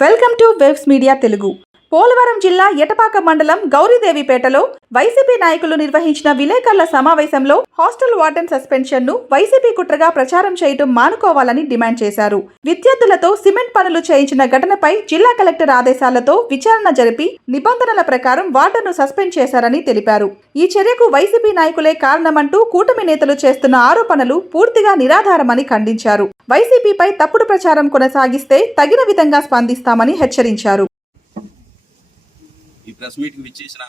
Welcome to Webs Media Telugu. Polavaram జిల్లా ఎటపాక మండలం గౌరీదేవిపేటలో వైసీపీ నాయకులు నిర్వహించిన విలేకరుల సమావేశంలో హాస్టల్ వార్డెన్ సస్పెన్షన్ ను వైసీపీ కుట్రగా ప్రచారం చేయడం మానుకోవాలని డిమాండ్ చేశారు. విద్యార్థులతో సిమెంట్ పనులు చేయించిన ఘటనపై జిల్లా కలెక్టర్ ఆదేశాలతో విచారణ జరిపి నిబంధనల ప్రకారం వార్డెన్ను సస్పెండ్ చేశారని తెలిపారు. ఈ చర్యకు వైసీపీ నాయకులే కారణమంటూ కూటమి నేతలు చేస్తున్న ఆరోపణలు పూర్తిగా నిరాధారమని ఖండించారు. వైసీపీపై తప్పుడు ప్రచారం కొనసాగిస్తే తగిన విధంగా స్పందిస్తామని హెచ్చరించారు. ఈ ప్రెస్ మీట్కి విచ్చేసిన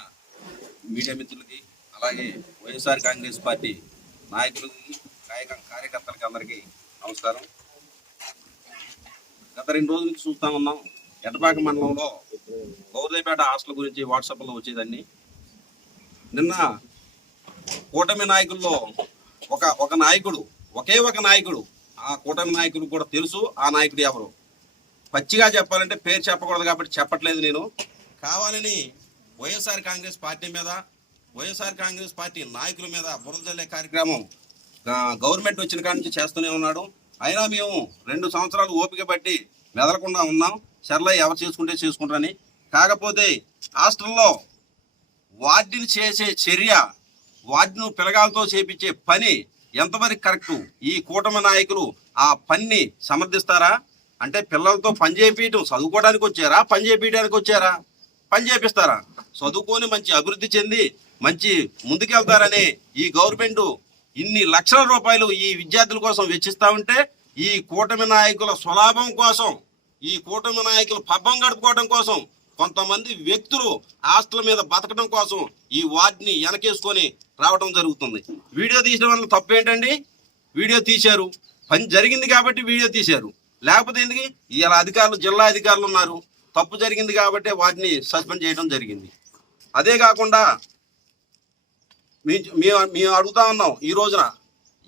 మీడియా మిత్రులకి, అలాగే వైఎస్ఆర్ కాంగ్రెస్ పార్టీ నాయకులకి, కార్యకర్తలకి అందరికీ నమస్కారం. గత 2 రోజుల నుంచి చూస్తూ ఉన్నాం, ఎటపాక మండలంలో గౌరీదేవిపేట హాస్టల్ గురించి వాట్సాప్లో వచ్చేదాన్ని. నిన్న కూటమి నాయకుల్లో ఒక నాయకుడు, ఒకే ఒక నాయకుడు, ఆ కూటమి నాయకుడు కూడా తెలుసు ఆ నాయకుడు ఎవరు. పచ్చిగా చెప్పాలంటే పేరు చెప్పకూడదు కాబట్టి చెప్పట్లేదు. నేను కావాలని వైఎస్ఆర్ కాంగ్రెస్ పార్టీ మీద, వైఎస్ఆర్ కాంగ్రెస్ పార్టీ నాయకుల మీద బురద జల్లే కార్యక్రమం గవర్నమెంట్ వచ్చిన కాడి నుంచి చేస్తూనే ఉన్నాడు. అయినా మేము 2 సంవత్సరాలు ఓపిక బట్టి మెదలకుండా ఉన్నాం. సర్లే, ఎవరు చేసుకుంటే చేసుకుంటారని. కాకపోతే హాస్టల్లో వార్డుని చేసే చర్య, వార్డును పిల్లగాలతో చేపించే పని ఎంతవరకు కరెక్టు? ఈ కూటమి నాయకులు ఆ పనిని సమర్థిస్తారా? అంటే పిల్లలతో పని చేయించడం చదువుకోవడానికి వచ్చారా, పని చేయించడానికి వచ్చారా? పని చేపిస్తారా? చదువుకొని మంచి అభివృద్ధి చెంది మంచి ముందుకెళ్తారని ఈ గవర్నమెంట్ ఇన్ని లక్షల రూపాయలు ఈ విద్యార్థుల కోసం వెచ్చిస్తా ఉంటే, ఈ కూటమి నాయకుల స్వలాభం కోసం, ఈ కూటమి నాయకులు పబ్బం గడుపుకోవడం కోసం కొంతమంది వ్యక్తులు హాస్టల్ మీద బతకడం కోసం ఈ వార్డుని వెనకేసుకొని రావడం జరుగుతుంది. వీడియో తీసడం వల్ల తప్పు ఏంటండి? వీడియో తీశారు, పని జరిగింది కాబట్టి వీడియో తీశారు. లేకపోతే ఎందుకు? ఇలా అధికారులు, జిల్లా అధికారులు ఉన్నారు, తప్పు జరిగింది కాబట్టి వాటిని సస్పెండ్ చేయడం జరిగింది. అదే కాకుండా మేము అడుగుతా ఉన్నాం, ఈ రోజున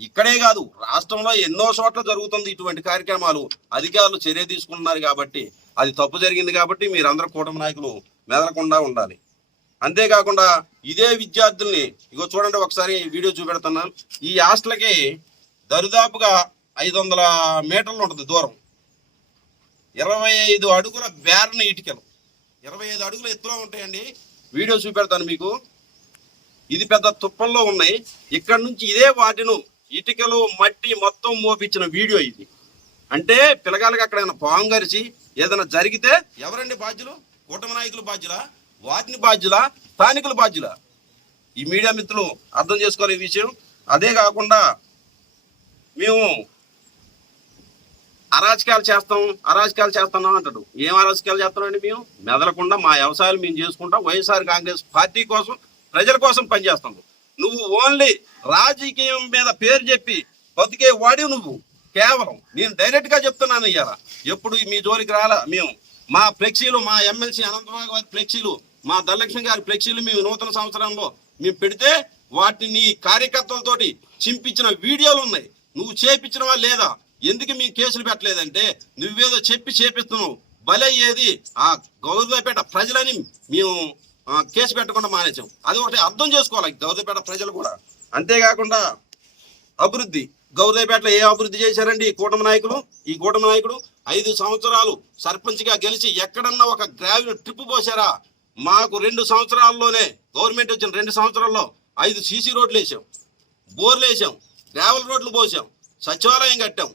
ఇక్కడే కాదు రాష్ట్రంలో ఎన్నో చోట్ల జరుగుతుంది ఇటువంటి కార్యక్రమాలు. అధికారులు చర్య తీసుకుంటున్నారు కాబట్టి అది తప్పు జరిగింది కాబట్టి మీరందరూ కూటమి నాయకులు మెదలకుండా ఉండాలి. అంతేకాకుండా ఇదే విద్యార్థుల్ని ఇగో చూడండి, ఒకసారి వీడియో చూపెడుతున్నాను. ఈ హాస్టల్కి దరిదాపుగా 500 మీటర్లు ఉంటుంది దూరం. 25 అడుగుల బేరణ ఇటుకలు, 25 అడుగుల ఎత్తులో ఉంటాయండి. వీడియో చూపెడతాను మీకు. ఇది పెద్ద తుప్పల్లో ఉన్నాయి. ఇక్కడ నుంచి ఇదే వాటిను ఇటుకలు, మట్టి మొత్తం మోపించిన వీడియో ఇది. అంటే పిల్లగాళ్ళకి అక్కడైనా పాంగరిచి ఏదైనా జరిగితే ఎవరండి బాధ్యులు? కూటమి నాయకులు బాధ్యులా? వాటిని బాధ్యులా? స్థానికులు బాధ్యులా? ఈ మీడియా మిత్రులు అర్థం చేసుకోవాలి ఈ విషయం. అదే కాకుండా మేము అరాజకాలు చేస్తున్నాం అంటాడు. ఏం అరాజకాలు చేస్తున్నామండి? మేము మెదలకుండా మా వ్యవసాయాలు మేము చేసుకుంటాం. వైఎస్ఆర్ కాంగ్రెస్ పార్టీ కోసం, ప్రజల కోసం పనిచేస్తాం. నువ్వు ఓన్లీ రాజకీయం మీద పేరు చెప్పి బతికే వాడి నువ్వు. కేవలం నేను డైరెక్ట్గా చెప్తున్నాను, ఇవాళ ఎప్పుడు మీ జోలికి రాలా. మేము మా ఫ్లెక్సీలు, మా ఎమ్మెల్సీ అనంతబాబు ఫ్లెక్సీలు, మా ధనలక్ష్మి గారి ఫ్లెక్సీలు మేము నూతన సంవత్సరంలో మేము పెడితే వాటిని కార్యకర్తలతోటి చింపించిన వీడియోలు ఉన్నాయి. నువ్వు చేపించినవా లేదా? ఎందుకు మీ కేసులు పెట్టలేదంటే నువ్వేదో చెప్పి చేపిస్తున్నావు. బలయ్యేది ఆ గౌరీదేవిపేట ప్రజలని మేము కేసు పెట్టకుండా మానేసాం. అది ఒకటి అర్థం చేసుకోవాలి గౌరీదేవిపేట ప్రజలు కూడా. అంతేకాకుండా అభివృద్ధి, గౌరీదేవిపేటలో ఏ అభివృద్ధి చేశారండి ఈ కూటమి నాయకులు? ఈ కూటమి నాయకుడు 5 సంవత్సరాలు సర్పంచ్గా గెలిచి ఎక్కడన్నా ఒక గ్రావెల్ ట్రిప్ పోసారా? మాకు 2 సంవత్సరాల్లోనే, గవర్నమెంట్ వచ్చిన 2 సంవత్సరాల్లో 5 సీసీ రోడ్లు వేసాం, బోర్లు వేసాం, గ్రావెల్ రోడ్లు పోసాం, సచివాలయం కట్టాం,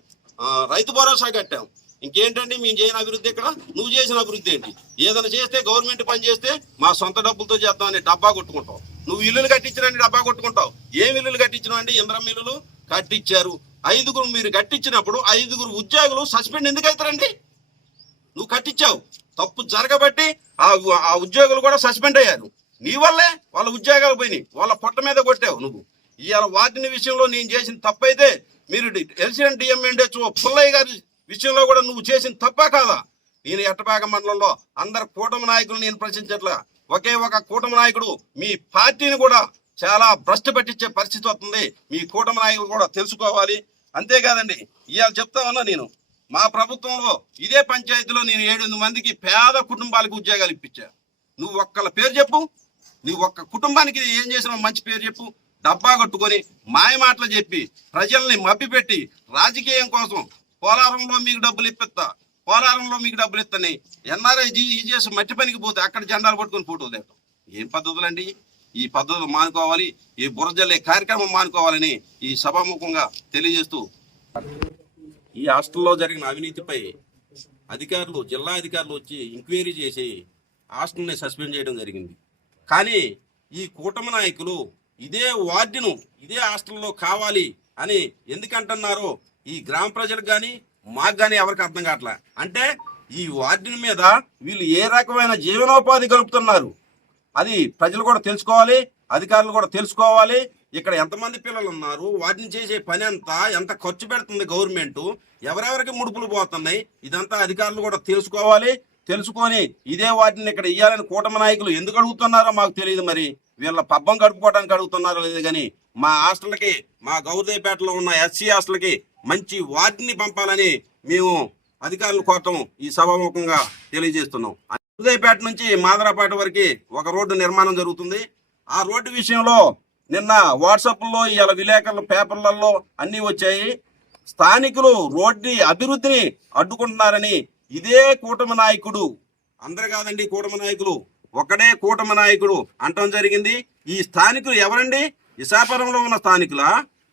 రైతు భరోసా కట్టాం. ఇంకేంటండి మేము చేయని అభివృద్ధి? ఇక్కడ నువ్వు చేసిన అభివృద్ధి ఏంటి? ఏదైనా చేస్తే గవర్నమెంట్ పని చేస్తే మా సొంత డబ్బులతో చేద్దామని డబ్బా కొట్టుకుంటావు. నువ్వు ఇల్లులు కట్టించినని డబ్బా కొట్టుకుంటావు. ఏం ఇల్లులు కట్టించినావు అండి? ఇంద్రం ఇల్లులు కట్టించారు. 5గురు మీరు కట్టించినప్పుడు 5గురు ఉద్యోగులు సస్పెండ్ ఎందుకు అవుతారండి? నువ్వు కట్టించావు, తప్పు జరగబట్టి ఆ ఉద్యోగులు కూడా సస్పెండ్ అయ్యారు. నీ వల్లే వాళ్ళ ఉద్యోగాలు పోయినాయి, వాళ్ళ పొట్ట మీద కొట్టావు నువ్వు. ఇవాళ వాటిని విషయంలో నేను చేసిన తప్పైతే మీరు ఎల్సిఎన్ డిఎంఎండ్హెచ్ఓ పుల్లయ్య గారి విషయంలో కూడా నువ్వు చేసిన తప్పా కాదా? నేను ఎట్టపాక మండలంలో అందరు కూటమి నాయకులు నేను ప్రశ్నించట్లా. ఒకే ఒక కూటమి నాయకుడు మీ పార్టీని కూడా చాలా భ్రష్టు పట్టించే పరిస్థితి వస్తుంది. మీ కూటమి నాయకులు కూడా తెలుసుకోవాలి. అంతేకాదండి, ఇవాళ చెప్తా ఉన్నా, నేను మా ప్రభుత్వంలో ఇదే పంచాయతీలో నేను 700 మందికి పేద కుటుంబాలకు ఉద్యోగాలు ఇప్పించా. నువ్వు ఒక్కళ్ళ పేరు చెప్పు. నువ్వు ఒక్క కుటుంబానికి ఏం చేసినావు మంచి పేరు చెప్పు. డబ్బా కట్టుకొని మాయ మాటలు చెప్పి ప్రజల్ని మభ్యపెట్టి రాజకీయం కోసం పోలవరంలో మీకు డబ్బులు ఇప్పిస్తా, పోలవరంలో మీకు డబ్బులు ఇస్తాని ఎన్ఆర్ఐ చేసి మట్టి పనికి పోతే అక్కడ జెండాలు పట్టుకొని ఫోటోలు తేవటం ఏం పద్ధతులండి? ఈ పద్ధతులు మానుకోవాలి, ఈ బురజల్లే కార్యక్రమం మానుకోవాలని ఈ సభాముఖంగా తెలియజేస్తూ, ఈ హాస్టల్లో జరిగిన అవినీతిపై అధికారులు, జిల్లా అధికారులు వచ్చి ఎంక్వైరీ చేసి హాస్టల్ని సస్పెండ్ చేయడం జరిగింది. కానీ ఈ కూటమి నాయకులు ఇదే వార్డును ఇదే హాస్టల్లో కావాలి అని ఎందుకంటున్నారో ఈ గ్రామ ప్రజలకు కానీ మాకు కానీ ఎవరికి అర్థం కావట్లే. అంటే ఈ వార్డుని మీద వీళ్ళు ఏ రకమైన జీవనోపాధి గడుపుతున్నారు అది ప్రజలు కూడా తెలుసుకోవాలి, అధికారులు కూడా తెలుసుకోవాలి. ఇక్కడ ఎంతమంది పిల్లలు ఉన్నారు, వాటిని చేసే పని ఎంత ఖర్చు పెడుతుంది గవర్నమెంట్, ఎవరెవరికి ముడుపులు పోతున్నాయి, ఇదంతా అధికారులు కూడా తెలుసుకోవాలి. తెలుసుకొని ఇదే వాటిని ఇక్కడ ఇయ్యాలని కూటమి నాయకులు ఎందుకు అడుగుతున్నారో మాకు తెలియదు. మరి వీళ్ళ పబ్బం గడుపుకోవడానికి అడుగుతున్నారో లేదు కానీ మా హాస్టల్కి, మా గౌరదేపేటలో ఉన్న ఎస్సీ హాస్టల్కి మంచి వార్డుని పంపాలని మేము అధికారులు కోరటం ఈ సభాముఖంగా తెలియజేస్తున్నాం. గౌరదేపేట నుంచి మాదరాపేట వరకు ఒక రోడ్డు నిర్మాణం జరుగుతుంది. ఆ రోడ్డు విషయంలో నిన్న వాట్సాప్లో ఇవాళ విలేకరుల పేపర్లలో అన్నీ వచ్చాయి. స్థానికులు రోడ్డు అభివృద్ధిని అడ్డుకుంటున్నారని ఇదే కూటమి నాయకుడు, అందరు కాదండి కూటమి నాయకులు, ఒకడే కూటమి నాయకుడు అంటం జరిగింది. ఈ స్థానికులు ఎవరండి? ఇసాపురంలో ఉన్న స్థానికులా,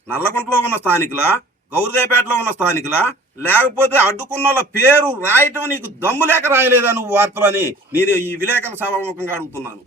నల్లగుంటలో ఉన్న స్థానికులా, గౌరదేపేటలో ఉన్న స్థానికులా, లేకపోతే అడ్డుకున్న వాళ్ళ పేరు రాయటం నీకు దమ్ము లేక రాయలేదా నువ్వు వార్తలు అని నేను ఈ విలేకరుల సభాముఖంగా అడుగుతున్నాను.